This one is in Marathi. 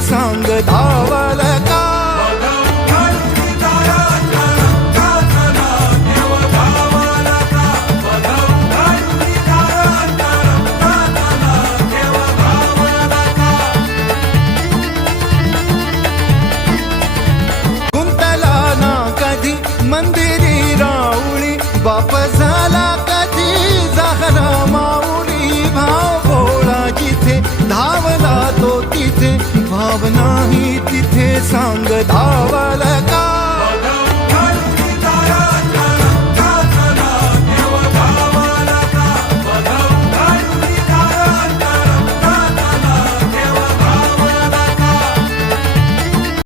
सांग धावल का. गुंतला ना कधी मंदिरी राऊळी, बाप झाला कधी जाहरा माऊली. भाव भोळा जिथे धावला तो तिथे, भाव नाही तिथे सांग धाव.